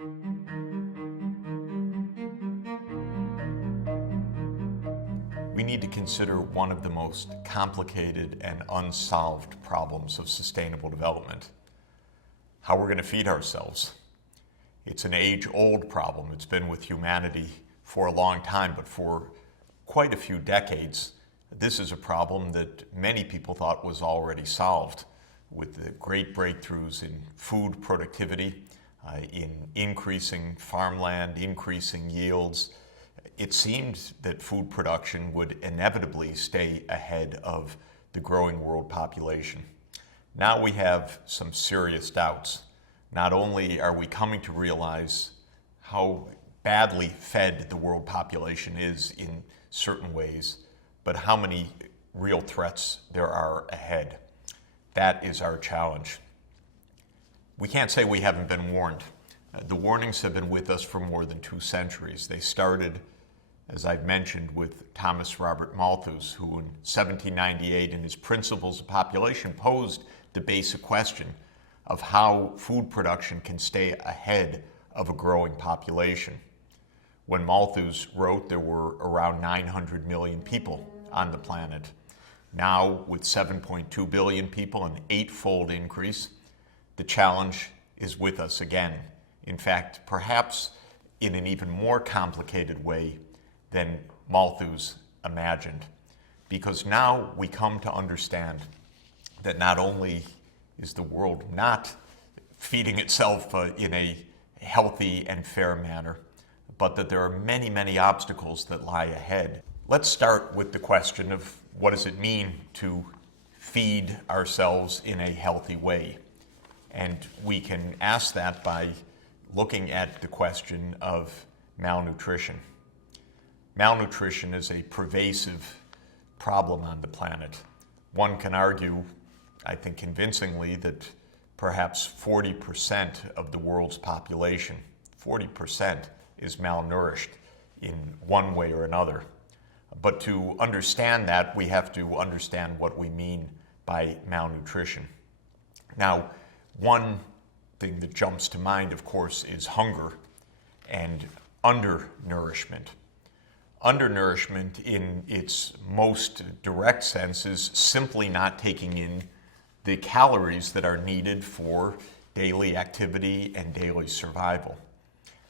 We need to consider one of the most complicated and unsolved problems of sustainable development: how we're going to feed ourselves. It's an age-old problem. It's been with humanity for a long time, but for quite a few decades, this is a problem that many people thought was already solved, with the great breakthroughs in food productivity, in increasing farmland, increasing yields. It seemed that food production would inevitably stay ahead of the growing world population. Now we have some serious doubts. Not only are we coming to realize how badly fed the world population is in certain ways, but how many real threats there are ahead. That is our challenge. We can't say we haven't been warned. The warnings have been with us for more than 2 centuries. They started, as I've mentioned, with Thomas Robert Malthus, who in 1798 in his Principles of Population posed the basic question of how food production can stay ahead of a growing population. When Malthus wrote, there were around 900 million people on the planet. Now, with 7.2 billion people, an 8-fold increase, the challenge is with us again. In fact, perhaps in an even more complicated way than Malthus imagined. Because now we come to understand that not only is the world not feeding itself in a healthy and fair manner, but that there are many, many obstacles that lie ahead. Let's start with the question of what does it mean to feed ourselves in a healthy way? And we can ask that by looking at the question of malnutrition. Malnutrition is a pervasive problem on the planet. One can argue, I think convincingly, that perhaps 40% of the world's population, 40%, is malnourished in one way or another. But to understand that, we have to understand what we mean by malnutrition. Now, one thing that jumps to mind, of course, is hunger and undernourishment. Undernourishment in its most direct sense is simply not taking in the calories that are needed for daily activity and daily survival.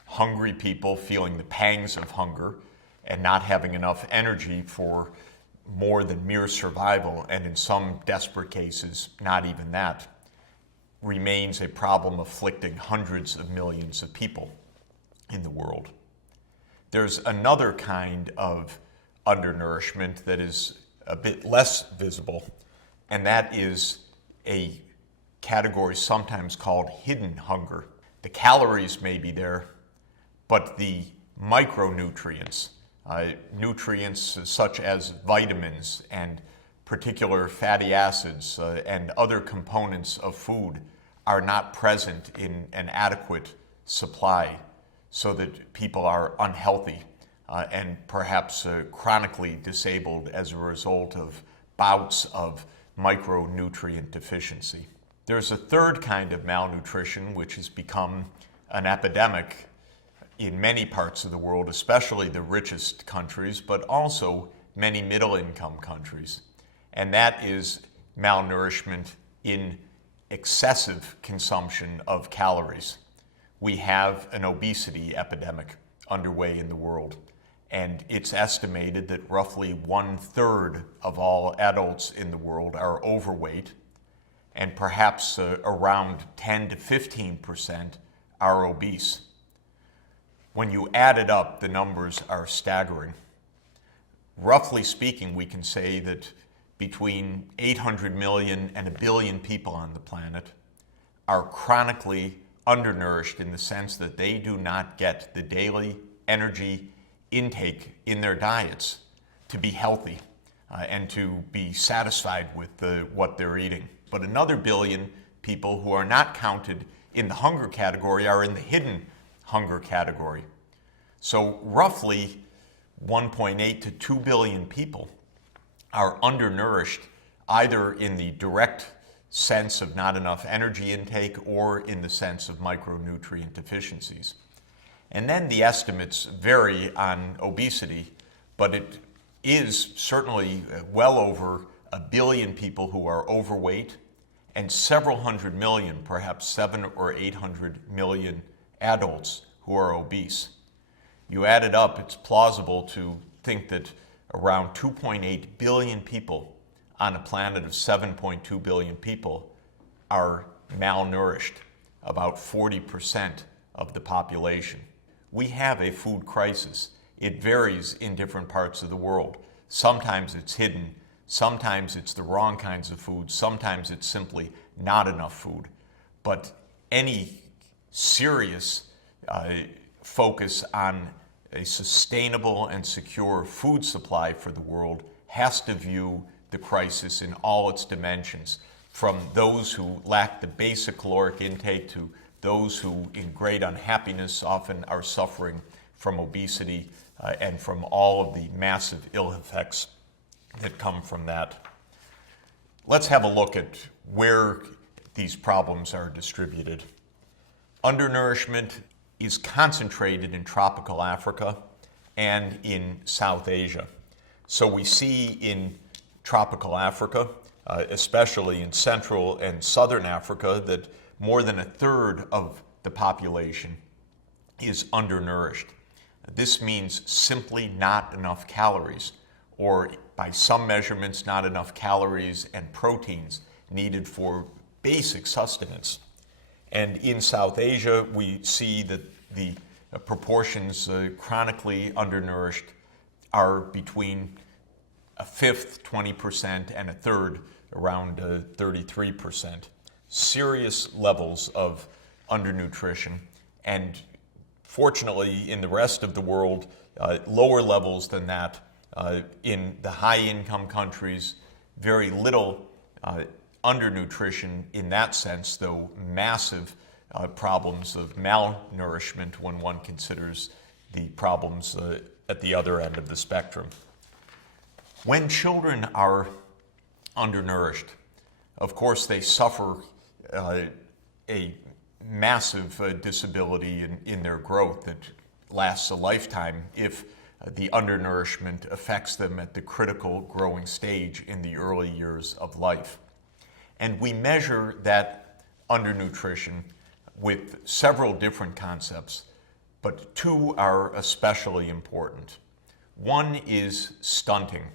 Hungry people feeling the pangs of hunger and not having enough energy for more than mere survival, and in some desperate cases, not even that, remains a problem afflicting hundreds of millions of people in the world. There's another kind of undernourishment that is a bit less visible, and that is a category sometimes called hidden hunger. The calories may be there, but the micronutrients, nutrients such as vitamins and particular fatty acids and other components of food are not present in an adequate supply, so that people are unhealthy and perhaps chronically disabled as a result of bouts of micronutrient deficiency. There's a third kind of malnutrition which has become an epidemic in many parts of the world, especially the richest countries, but also many middle-income countries. And that is malnourishment in excessive consumption of calories. We have an obesity epidemic underway in the world, and it's estimated that roughly 1/3 of all adults in the world are overweight, and perhaps around 10 to 15% are obese. When you add it up, the numbers are staggering. Roughly speaking, we can say that between 800 million and 1 billion people on the planet are chronically undernourished in the sense that they do not get the daily energy intake in their diets to be healthy and to be satisfied with what they're eating. But another 1 billion people who are not counted in the hunger category are in the hidden hunger category. So roughly 1.8 to 2 billion people are undernourished either in the direct sense of not enough energy intake or in the sense of micronutrient deficiencies. And then the estimates vary on obesity, but it is certainly well over 1 billion people who are overweight and several hundred million, perhaps 700 or 800 million adults who are obese. You add it up, it's plausible to think that around 2.8 billion people on a planet of 7.2 billion people are malnourished, about 40% of the population. We have a food crisis. It varies in different parts of the world. Sometimes it's hidden, sometimes it's the wrong kinds of food, sometimes it's simply not enough food. But any serious focus on a sustainable and secure food supply for the world has to view the crisis in all its dimensions, from those who lack the basic caloric intake to those who in great unhappiness often are suffering from obesity and from all of the massive ill effects that come from that. Let's have a look at where these problems are distributed. Undernourishment is concentrated in tropical Africa and in South Asia. So we see in tropical Africa, especially in Central and Southern Africa, that more than 1/3 of the population is undernourished. This means simply not enough calories, or by some measurements, not enough calories and proteins needed for basic sustenance. And in South Asia, we see that the proportions chronically undernourished are between 1/5, 20%, and 1/3, around 33%. Serious levels of undernutrition, and fortunately in the rest of the world, lower levels than that. In the high-income countries, very little undernutrition in that sense, though massive problems of malnourishment when one considers the problems at the other end of the spectrum. When children are undernourished, of course they suffer a massive disability in their growth that lasts a lifetime if the undernourishment affects them at the critical growing stage in the early years of life. And we measure that undernutrition with several different concepts, but two are especially important. One is stunting.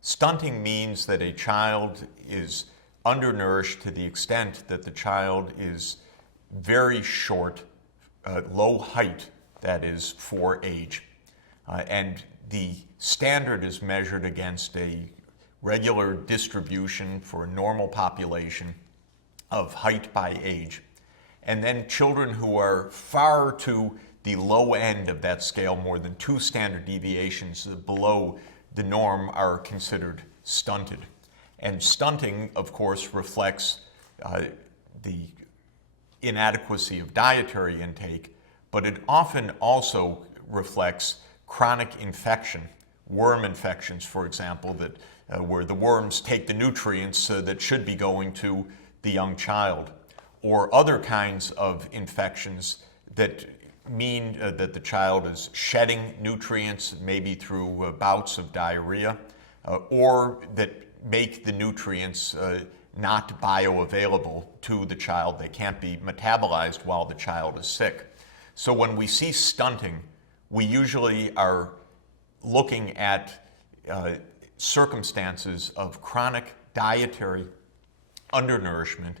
Stunting means that a child is undernourished to the extent that the child is very short, low height, that is, for age. And the standard is measured against a regular distribution for a normal population of height by age. And then children who are far to the low end of that scale, more than 2 standard deviations below the norm, are considered stunted. And stunting, of course, reflects the inadequacy of dietary intake, but it often also reflects chronic infection, worm infections, for example, that where the worms take the nutrients that should be going to the young child, or other kinds of infections that mean that the child is shedding nutrients, maybe through bouts of diarrhea, or that make the nutrients not bioavailable to the child. They can't be metabolized while the child is sick. So when we see stunting, we usually are looking at circumstances of chronic dietary undernourishment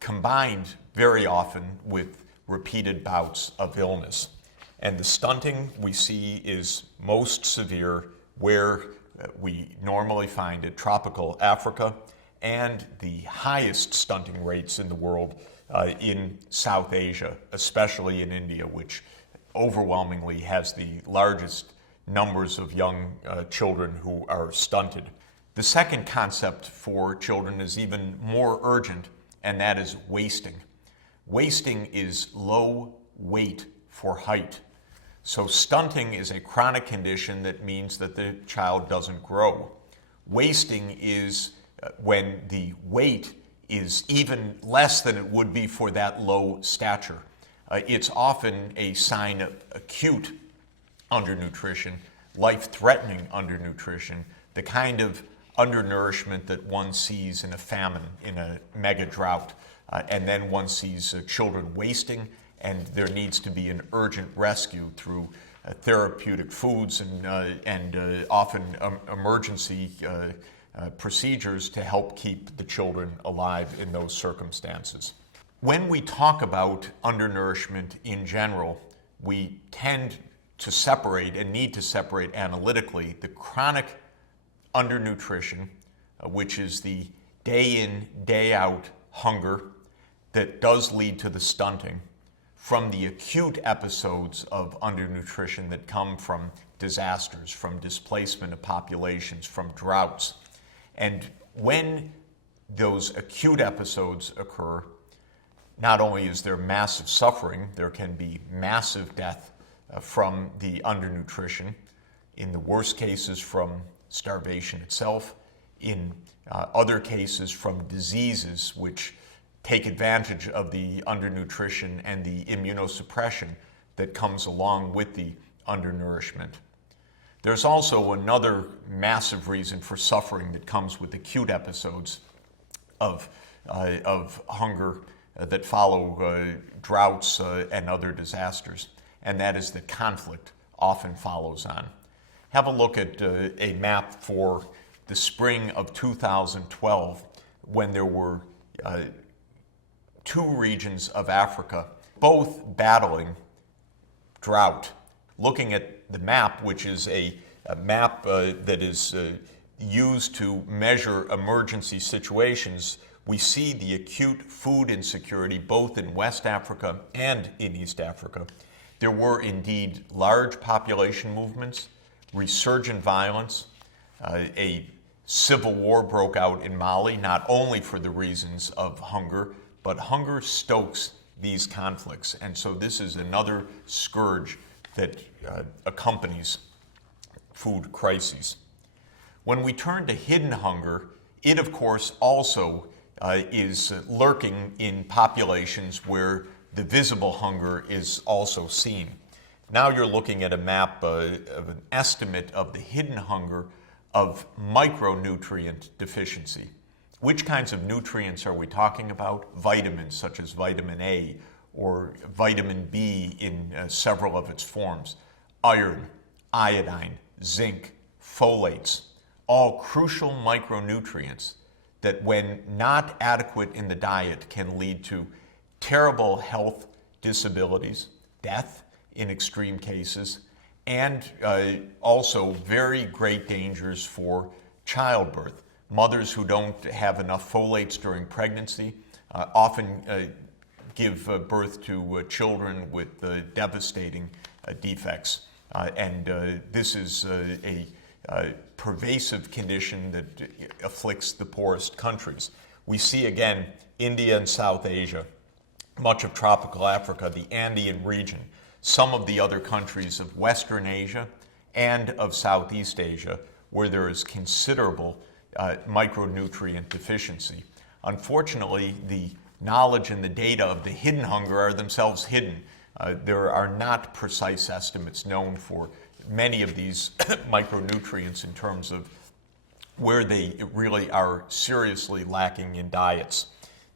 combined very often with repeated bouts of illness. And the stunting we see is most severe where we normally find it tropical Africa, and the highest stunting rates in the world in South Asia, especially in India, which overwhelmingly has the largest numbers of young children who are stunted. The second concept for children is even more urgent, and that is wasting. Wasting is low weight for height. So stunting is a chronic condition that means that the child doesn't grow. Wasting is when the weight is even less than it would be for that low stature. It's often a sign of acute undernutrition, life-threatening undernutrition, the kind of undernourishment that one sees in a famine, in a mega drought, and then one sees children wasting, and there needs to be an urgent rescue through therapeutic foods and often emergency procedures to help keep the children alive in those circumstances. When we talk about undernourishment in general, we tend to separate and need to separate analytically the chronic undernutrition, which is the day in, day out hunger that does lead to the stunting, from the acute episodes of undernutrition that come from disasters, from displacement of populations, from droughts. And when those acute episodes occur, not only is there massive suffering, there can be massive death from the undernutrition, in the worst cases from starvation itself, in other cases from diseases which take advantage of the undernutrition and the immunosuppression that comes along with the undernourishment. There's also another massive reason for suffering that comes with acute episodes of hunger that follow droughts and other disasters, and that is that conflict often follows on. Have a look at a map for the spring of 2012 when there were two regions of Africa, both battling drought. Looking at the map, which is a map that is used to measure emergency situations, we see the acute food insecurity both in West Africa and in East Africa. There were indeed large population movements, resurgent violence. A civil war broke out in Mali, not only for the reasons of hunger, but hunger stokes these conflicts. And so this is another scourge that accompanies food crises. When we turn to hidden hunger, it of course also is lurking in populations where the visible hunger is also seen. Now you're looking at a map of an estimate of the hidden hunger of micronutrient deficiency. Which kinds of nutrients are we talking about? Vitamins such as vitamin A or vitamin B in several of its forms, iron, iodine, zinc, folates, all crucial micronutrients that when not adequate in the diet can lead to terrible health disabilities, death in extreme cases, and also very great dangers for childbirth. Mothers who don't have enough folates during pregnancy often give birth to children with devastating defects. And this is a pervasive condition that afflicts the poorest countries. We see again India and South Asia, much of tropical Africa, the Andean region, some of the other countries of Western Asia and of Southeast Asia, where there is considerable micronutrient deficiency. Unfortunately, the knowledge and the data of the hidden hunger are themselves hidden. There are not precise estimates known for many of these micronutrients in terms of where they really are seriously lacking in diets.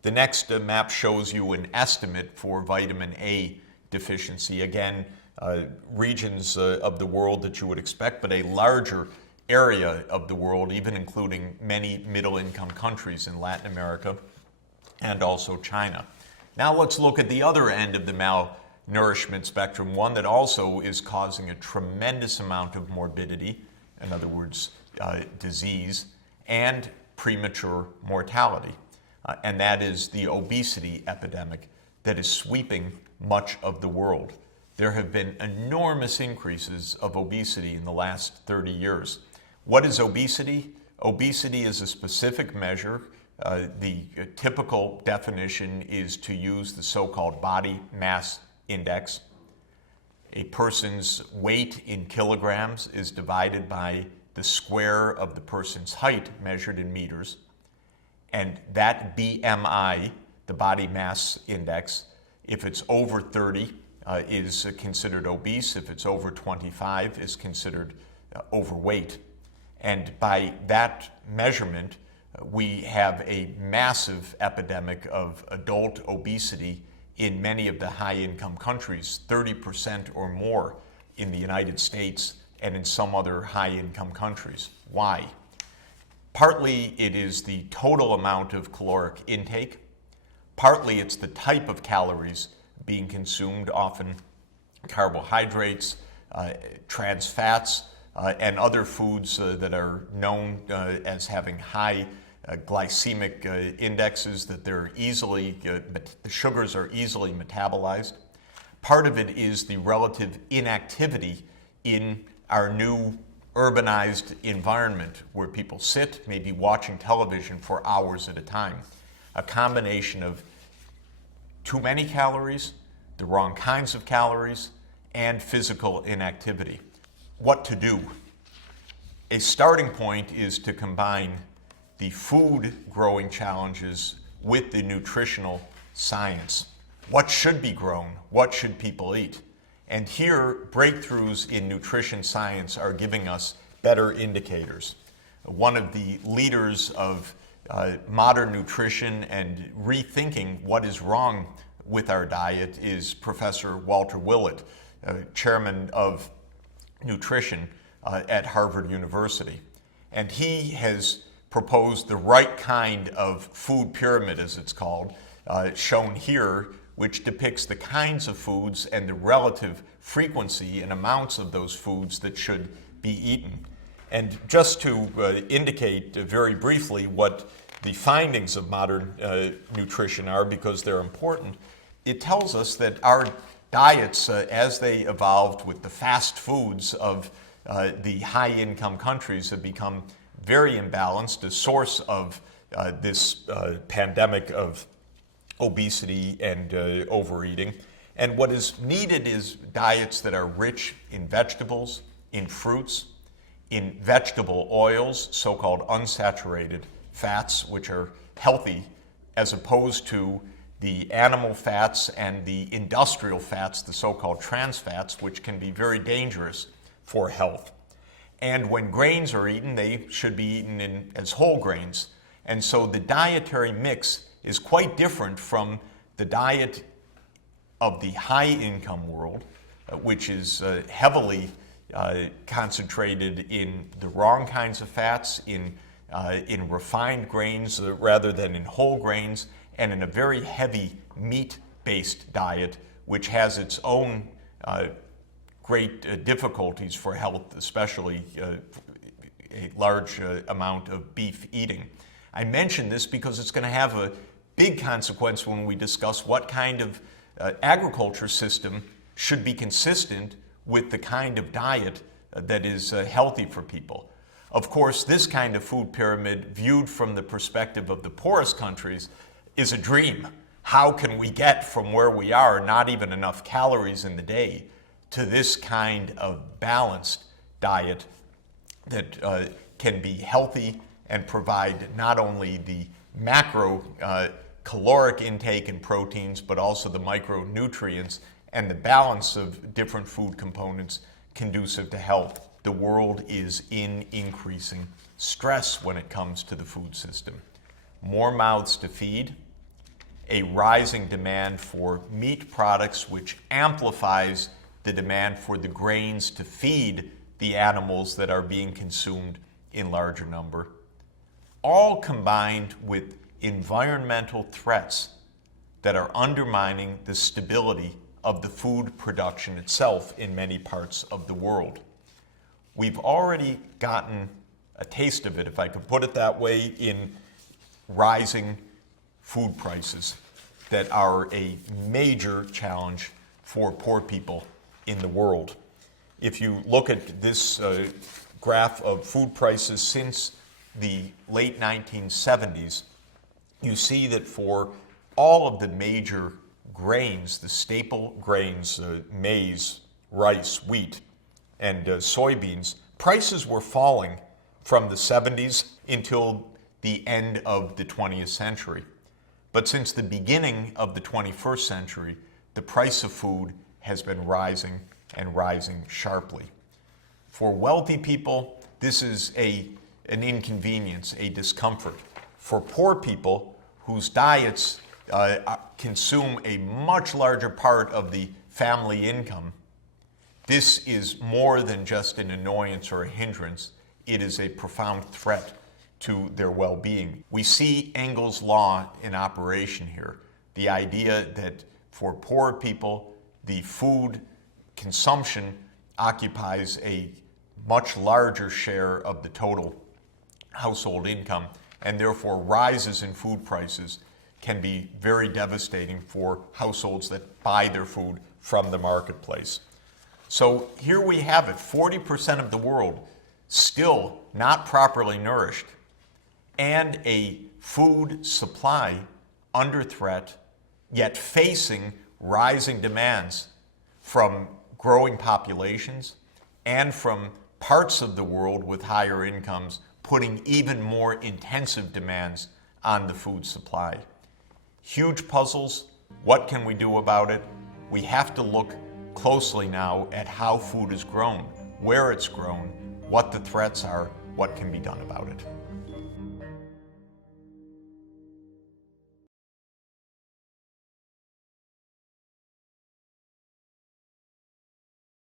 The next map shows you an estimate for vitamin A deficiency. Again, regions of the world that you would expect, but a larger area of the world, even including many middle-income countries in Latin America and also China. Now let's look at the other end of the malnourishment spectrum, one that also is causing a tremendous amount of morbidity, in other words, disease, and premature mortality. And that is the obesity epidemic that is sweeping much of the world. There have been enormous increases of obesity in the last 30 years. What is obesity? Obesity is a specific measure. The typical definition is to use the so-called body mass index. A person's weight in kilograms is divided by the square of the person's height measured in meters. And that BMI, the body mass index, if it's over 30, is considered obese. If it's over 25, is considered overweight. And by that measurement, we have a massive epidemic of adult obesity in many of the high-income countries, 30% or more in the United States and in some other high-income countries. Why? Partly it is the total amount of caloric intake. Partly it's the type of calories being consumed, often carbohydrates, trans fats, and other foods that are known as having high glycemic indexes, that they're easily, the sugars are easily metabolized. Part of it is the relative inactivity in our new urbanized environment where people sit, maybe watching television for hours at a time. A combination of too many calories, the wrong kinds of calories, and physical inactivity. What to do? A starting point is to combine the food growing challenges with the nutritional science. What should be grown? What should people eat? And here, breakthroughs in nutrition science are giving us better indicators. One of the leaders of modern nutrition and rethinking what is wrong with our diet is Professor Walter Willett, chairman of nutrition at Harvard University. And he has proposed the right kind of food pyramid, as it's called, shown here, which depicts the kinds of foods and the relative frequency and amounts of those foods that should be eaten. And just to indicate very briefly what the findings of modern nutrition are, because they're important, it tells us that our diets, as they evolved with the fast foods of the high-income countries, have become very imbalanced, a source of this pandemic of obesity and overeating. And what is needed is diets that are rich in vegetables, in fruits, in vegetable oils, so-called unsaturated fats, which are healthy, as opposed to the animal fats and the industrial fats, the so-called trans fats, which can be very dangerous for health. And when grains are eaten, they should be eaten as whole grains. And so the dietary mix is quite different from the diet of the high-income world, which is heavily concentrated in the wrong kinds of fats, in refined grains rather than in whole grains, and in a very heavy meat-based diet, which has its own great difficulties for health, especially a large amount of beef eating. I mention this because it's going to have a big consequence when we discuss what kind of agriculture system should be consistent with the kind of diet that is healthy for people. Of course, this kind of food pyramid, viewed from the perspective of the poorest countries, is a dream. How can we get from where we are, not even enough calories in the day, to this kind of balanced diet that can be healthy and provide not only the macro caloric intake and proteins, but also the micronutrients and the balance of different food components conducive to health. The world is in increasing stress when it comes to the food system. More mouths to feed, a rising demand for meat products, which amplifies the demand for the grains to feed the animals that are being consumed in larger number, all combined with environmental threats that are undermining the stability of the food production itself in many parts of the world. We've already gotten a taste of it, if I could put it that way, in rising food prices that are a major challenge for poor people in the world. If you look at this graph of food prices since the late 1970s, you see that for all of the major grains, the staple grains, maize, rice, wheat, and soybeans, prices were falling from the 70s until the end of the 20th century. But since the beginning of the 21st century, the price of food has been rising and rising sharply. For wealthy people, this is an inconvenience, a discomfort. For poor people whose diets consume a much larger part of the family income, this is more than just an annoyance or a hindrance. It is a profound threat to their well-being. We see Engels' law in operation here. The idea that for poor people, the food consumption occupies a much larger share of the total household income, and therefore rises in food prices can be very devastating for households that buy their food from the marketplace. So here we have it, 40% of the world still not properly nourished, and a food supply under threat, yet facing rising demands from growing populations and from parts of the world with higher incomes putting even more intensive demands on the food supply. Huge puzzles. What can we do about it? We have to look closely now at how food is grown, where it's grown, what the threats are, what can be done about it.